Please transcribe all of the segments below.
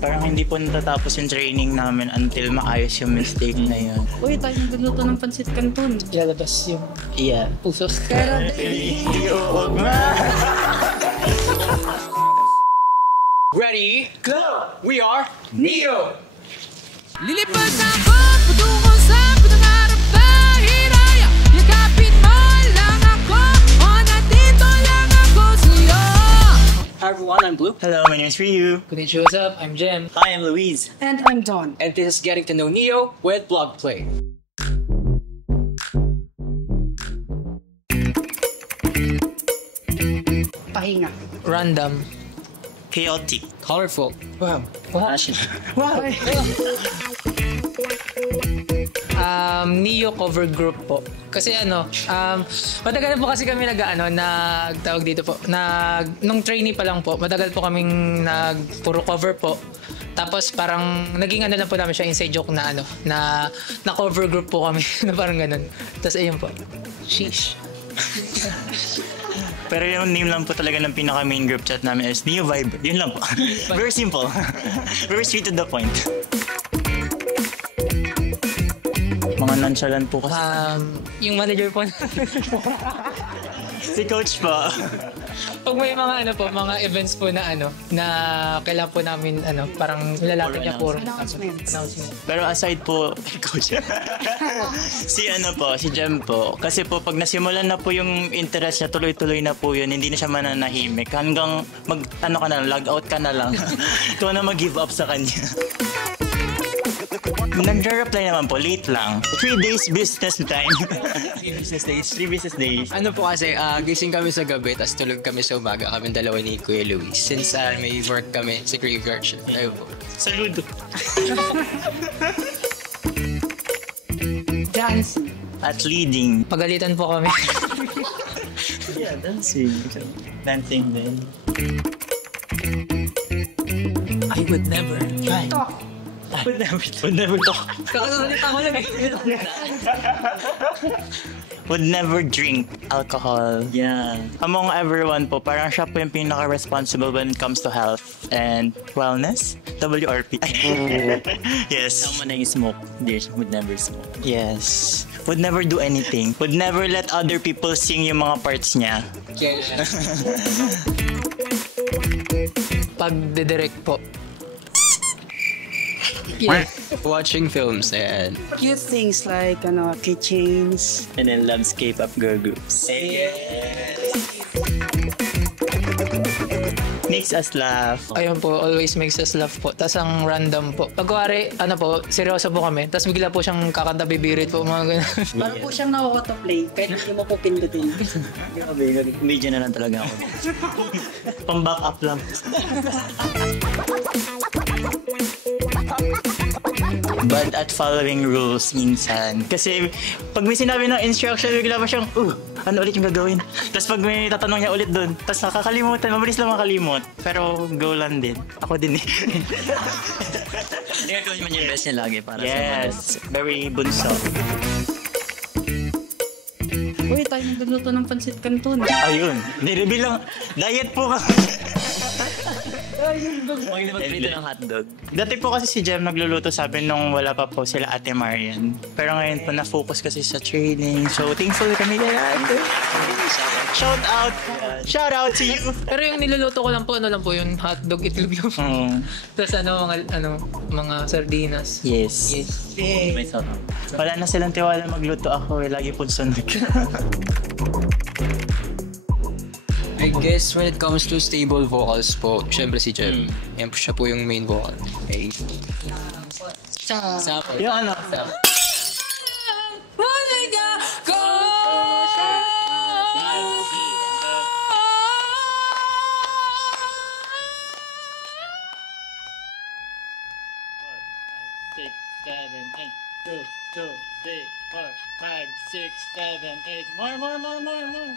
Parang hindi po natatapos yung training namin until maayos yung mistake na yun. Uy, tayo nagluluto ng pansit canton. Lalabas yung pusos. Pero Ready, go! We are Neo! Lilipad na ako, patungo sa pinangarap na hiraya. Yakapin mo lang ako, o nandito lang ako sa'yo. Hi everyone, I'm Blue. Hello, my name is Ryu. Konnichiwa, what's up? I'm Jem. Hi, I'm Louise. And I'm Dawn. And this is Getting to Know Neo with Blog Play. Pahinga. Random. Chaotic. Colorful. Wow. Passion. Wow. Neo cover group po. Kasi matagal po kasi kami nagtawag dito po, nung trainee pa lang po, matagal po kaming puro cover po. Tapos parang naging lang po namin siya, inside joke na na cover group po kami, na parang ganun. Tapos ayun po. Sheesh. Pero yung name lang po talaga ng pinaka main group chat namin is Neo Vibe. Yun lang po. Very simple. Very straight to the point. Mga nonchalant po kasi. Yung manager po Si coach po. pag may mga mga events po na na kailangan po namin parang nilalapit niya po Announcements. Pero aside po, coach. si Jem po. Kasi po pag nasimulan na po yung interest niya, tuloy-tuloy na po yun. Hindi na siya mananahimik. Hanggang log out ka na lang. Ikaw na mag-give up sa kanya. Nag-reply naman po, late lang. 3 days business time. 3 business days. Ano po kasi, gising kami sa gabi, tapos tulog kami sa umaga, kami dalawa ni Kuya Luis. Since may work kami sa graveyard shift. Ayun po. Saludo. Dancing. At leading. Pagalitan po kami. Yeah, dancing. Dancing din. I would never try. Talk. Would never talk. Kakasalita ko lang Would never drink alcohol. Yeah. Among everyone po, parang siya po yung pinaka-responsible when it comes to health and wellness. WRP. Yes. Someone na smoke. Would never smoke. Yes. Would never do anything. Would never let other people sing yung mga parts niya. Pagdidirect po. Watching films, ayan. Cute things like keychains. And then loves K-pop girl groups. Makes us laugh. Ayun po, always makes us laugh po. Tapos ang random po. Pagkuwari, seryoso po kami. Tapos bigla po siyang kakanta bibirit po, mga ganun. Parang po siyang na-autoplay. Kahit hindi mo po pindutin. Medyo na lang talaga ako. Pang-back up lang. Bad at following rules minsan. Kasi pag may sinabi ng instruction, bigla pa siyang, ano ulit yung gagawin? Tapos pag may tatanong niya ulit doon, tapos nakakalimutan, mabilis lang makalimot. Pero go lang din. Ako din eh. Hindi ka gawin man yung best niya lagi para Yes, very bunso. Uy, tayo nagluluto ng pansit canton. Ayun, nireveal lang. Diet po ka. Huwag na mag-prito ng hotdog. Dati po kasi si Jem nagluluto sa amin nung wala pa po sila Ate Marian. Pero ngayon po na-focus kasi sa training. So thankful kami kaya. Shout out! Shout out to you! Pero yung niluluto ko lang po, yung hotdog, itlog yung Tapos mga sardinas. Yes. May sauce. Wala na silang tiwala magluto ako. Lagi po sunod. I guess when it comes to stable vocals po, syempre si Jem. Yan po siya po yung main vocal. Okay. Sample. Yung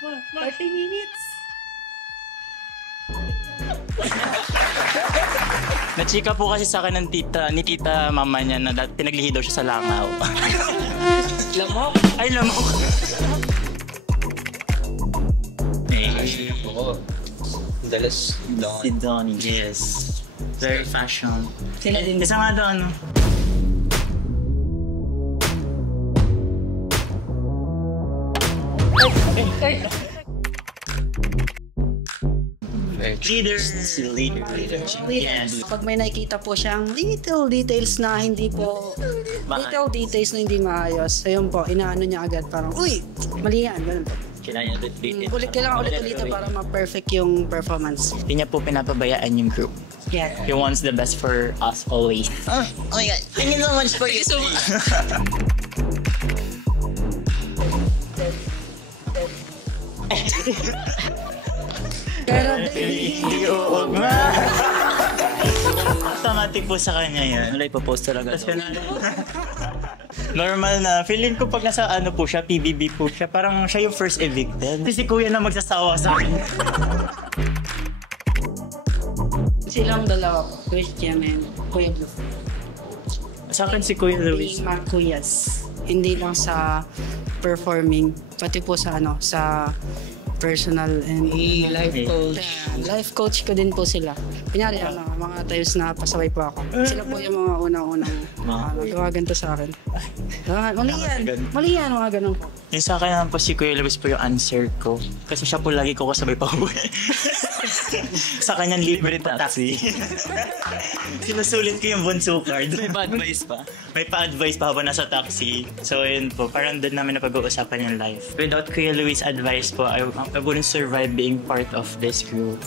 More. 30 minutes. Nachika po kasi sa akin ni tita mama niya na pinaglihi daw siya sa langaw. Lamok? Ay, lamok. Oo. Dalas lang. Si Donnie. Yes. Very fashion. Sila din. Isa nga doon, ano? Leader. Yes. Pag may nakikita po siyang little details na hindi po, little details na hindi maayos, ayun po, inaano niya agad parang, uy, mali yan, ganun po. Kailangan Kailangan ulit-ulit para ma-perfect yung performance. Hindi niya po pinapabayaan yung group. Yeah. He wants the best for us always. Oh my God. Thank you so much for you. Pero Oo nga. Automatic po sa kanya yan. Wala ipopost talaga. Normal na. Feeling ko pag nasa ano po siya, PBB po siya, parang siya yung first evicted. Kasi si kuya na magsasawa sa akin. silang dalawa po, Christian and Kuya Blue. Sa akin si Kuya Luis. Being mga kuyas. Hindi lang sa performing, pati po sa sa personal and Life coach. life coach ko din po sila. Kunyari, mga times na pasaway po ako. Sila po yung mga unang-unang gawa ganito sa akin. Mali yan, mga ganun po. Yung sa akin naman po si Kuya Luis po yung answer ko. Kasi siya po lagi ko kasabay pa uwi. Sa kanyang libre taxi. Sinusulit ko yung bunso card. May pa-advice pa. May pa-advice pa habang nasa taxi. So yun po, parang doon namin napag-uusapan yung life. Without Kuya Luis' advice po, I wouldn't survive being part of this group.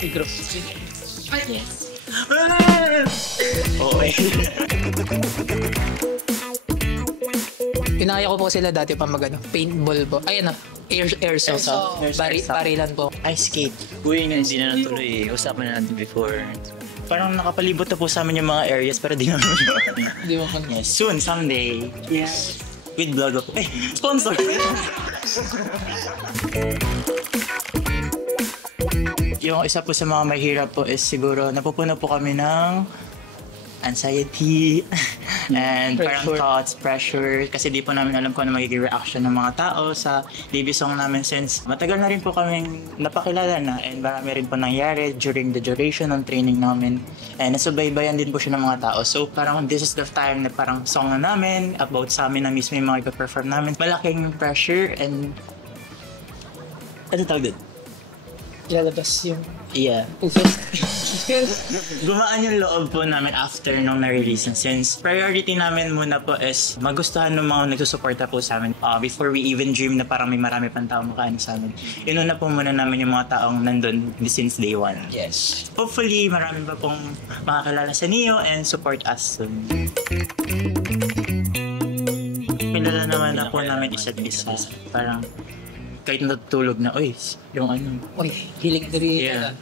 Yes. Okay. Inaya ko po sila dati pa paintball po. Ayun na, airsoft. Barilan po. Ice skate. Uy, nga hindi na natuloy. Usapan na natin before. Parang nakapalibot na po sa amin yung mga areas pero di naman Di mo pa. Yes, soon, someday. Yeah. With vlog ako. Sponsor! Yung isa po sa mga mahirap po is siguro napupuno po kami ng anxiety and parang thoughts, pressure kasi di po namin alam kung ano magiging reaction ng mga tao sa debut song namin since matagal na rin po kaming napakilala na and marami rin po nangyari during the duration ng training namin and nasubaybayan din po siya ng mga tao so parang this is the time na parang song na namin about sa amin na mismo yung mga ipa-perform namin malaking pressure and ano tawag din? Ilalabas yung Yeah. Gumaan yung loob po namin after nung na-release since priority namin muna po is magustuhan ng mga nagsusuporta po sa amin before we even dream na parang may marami pang tao makaano sa amin. Inuna po muna namin yung mga taong nandun since day one. Yes. Hopefully marami pa pong makakilala sa Neo and support us soon. Kilala naman na po namin isa't isa. Parang kahit natutulog na, oy, yung ano. Uy, hilig na rin. Yeah.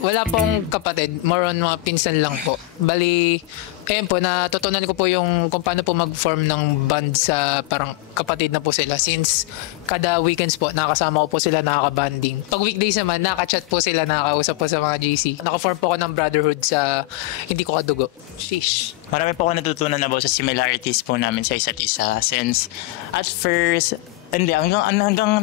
Wala pong kapatid, more on mga pinsan lang po. Bali, ayun po, natutunan ko po yung kung paano po mag-form ng band sa parang kapatid na po sila. Since kada weekends po, nakakasama ko po sila, nakaka-banding. Pag weekdays naman, nakaka-chat po sila, nakakausap po sa mga GC. Naka-form po ako ng brotherhood sa hindi ko kadugo. Sheesh. Marami po ako natutunan about sa similarities po namin sa isa't isa since at first hindi, hanggang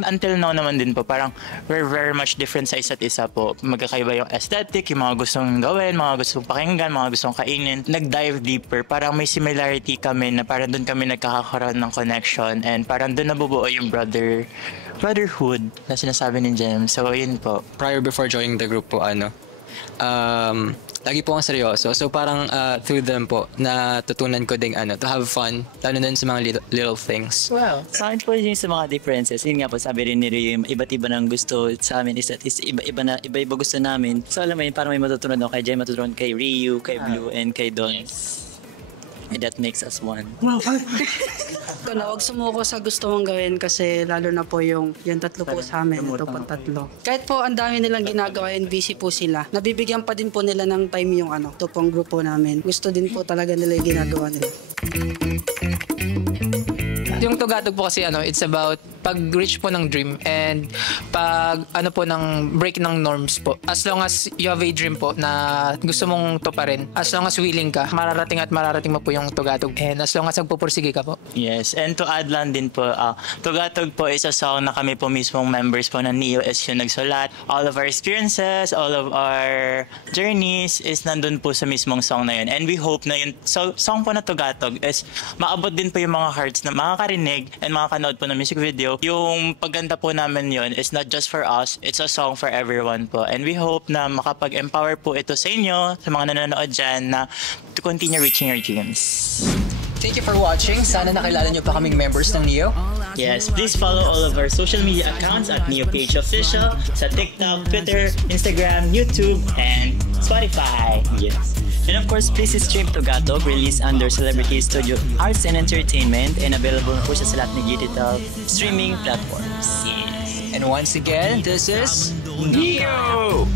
until now naman din po, parang we're very much different sa isa't isa po. Magkakaiba yung aesthetic, yung mga gustong gawin, mga gustong pakinggan, mga gustong kainin. Nag-dive deeper, parang may similarity kami na parang doon kami nagkakaroon ng connection and parang doon nabubuo yung brotherhood na sinasabi ni Jem. So, yun po. Prior before joining the group po, lagi po akong seryoso. So parang through them po, natutunan ko ding to have fun, lalo na sa mga little things. Wow. Sa akin po yung sa mga differences, yun nga po sabi rin ni Rio, iba't iba ng gusto sa amin, iba-iba gusto namin. So alam mo yun, parang may matutunan ako kay Jay, matutunan kay Rio, kay Blue, and kay Don. And that makes us one. Huwag sumuko sa gusto mong gawin kasi lalo na po yung tatlo po sa amin, ito po tatlo. Kahit po ang dami nilang ginagawa and busy po sila, nabibigyan pa din po nila ng time yung ito pong grupo namin. Gusto din po talaga nila yung ginagawa nila. Yung Tugatog po kasi it's about pag-reach po ng dream and pag po ng break ng norms po. As long as you have a dream po na gusto mong tuparin, as long as willing ka, mararating mo po yung Tugatog. And as long as magpupursige ka po. Yes, and to add lang din po, Tugatog po is a song na kami po mismong members po ng NEO-S yung nagsulat. All of our experiences, all of our journeys is nandun po sa mismong song na yun. And we hope na yung song po na Tugatog is maabot din po yung mga hearts na makakarinig and makakanood po ng music video. Yung pagganda po namin yun is not just for us, it's a song for everyone po. And we hope na makapag-empower po ito sa inyo, sa mga nanonood dyan, na to continue reaching your dreams. Thank you for watching. Sana nakilala nyo pa kaming members ng Neo. Yes, please follow all of our social media accounts at NeoPage Official sa TikTok, Twitter, Instagram, YouTube, and Spotify. Yes. And of course, please stream Tugatog, released under Celebrity Studio Arts and Entertainment, and available po siya sa lahat ng digital streaming platforms. And once again, this is Neo!